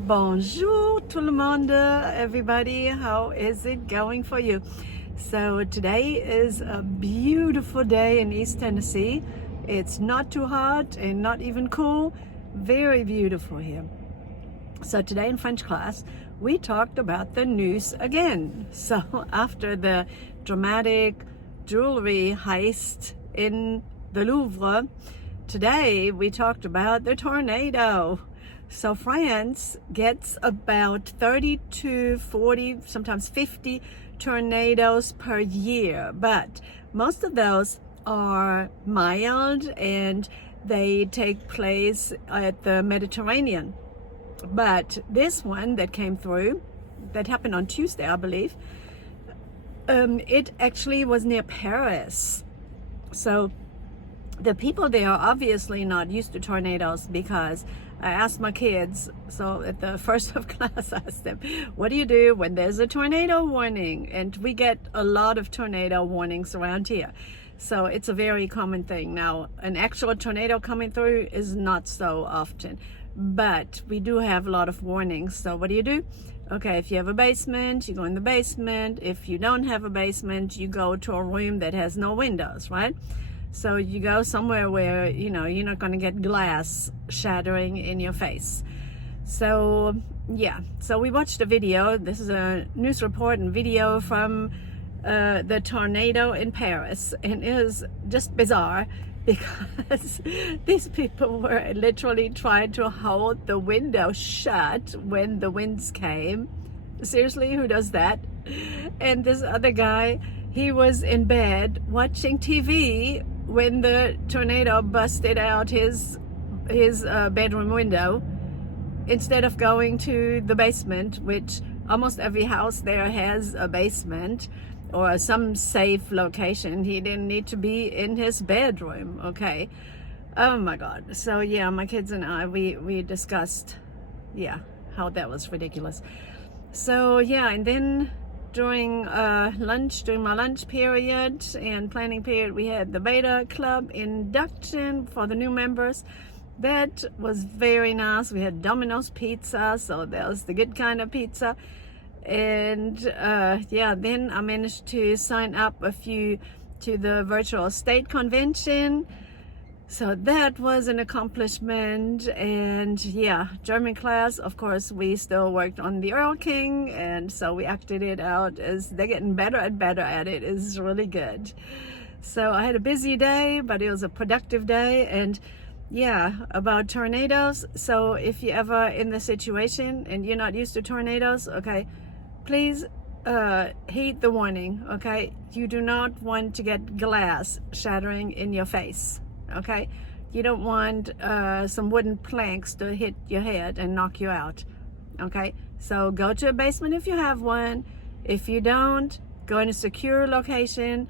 Bonjour tout le monde, everybody. How is it going for you? So today is a beautiful day in East Tennessee. It's not too hot and not even cool. Very beautiful here. So today in French class, we talked about the news again. So after the dramatic jewelry heist in the Louvre, today we talked about the tornado. So France gets about 30 to 40, sometimes 50 tornadoes per year, but most of those are mild and they take place at the Mediterranean. But this one that came through, that happened on Tuesday, I believe, it actually was near Paris. So the people there are obviously not used to tornadoes, because I asked my kids, so at the first of class, I asked them, what do you do when there's a tornado warning? And we get a lot of tornado warnings around here. So it's a very common thing. Now, an actual tornado coming through is not so often, but we do have a lot of warnings. So what do? Okay, if you have a basement, you go in the basement. If you don't have a basement, you go to a room that has no windows, right? So you go somewhere where, you're not going to get glass shattering in your face. So, yeah. So we watched a video. This is a news report and video from the tornado in Paris. And it was just bizarre because these people were literally trying to hold the window shut when the winds came. Seriously, who does that? And this other guy, he was in bed watching TV when the tornado busted out his bedroom window, instead of going to the basement, which almost every house there has a basement or some safe location. He didn't need to be in his bedroom. Okay. Oh my God. So yeah, my kids and I, we discussed, how that was ridiculous. So yeah, and then during my lunch period and planning period, we had the Beta Club induction for the new members. That was very nice. We had Domino's pizza, so that was the good kind of pizza. And then I managed to sign up a few to the virtual state convention. So that was an accomplishment. And German class, of course, we still worked on the Earl King, and so we acted it out as they're getting better and better at it. It's really good. So I had a busy day, but it was a productive day. And about tornadoes. So if you're ever in the situation and you're not used to tornadoes, okay, please heed the warning, okay? You do not want to get glass shattering in your face. Okay, you don't want some wooden planks to hit your head and knock you out. Okay, so go to a basement if you have one. If you don't, go in a secure location.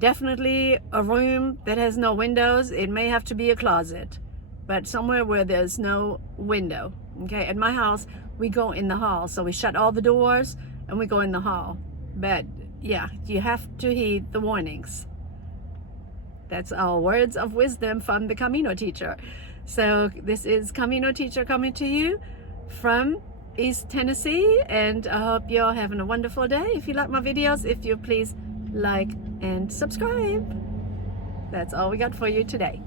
Definitely a room that has no windows. It may have to be a closet, but somewhere where there's no window. Okay, at my house, we go in the hall. So we shut all the doors and we go in the hall. But you have to heed the warnings. That's our words of wisdom from the Camino teacher. So this is Camino teacher coming to you from East Tennessee, and I hope you're having a wonderful day. If you like my videos, if you please like and subscribe. That's all we got for you today.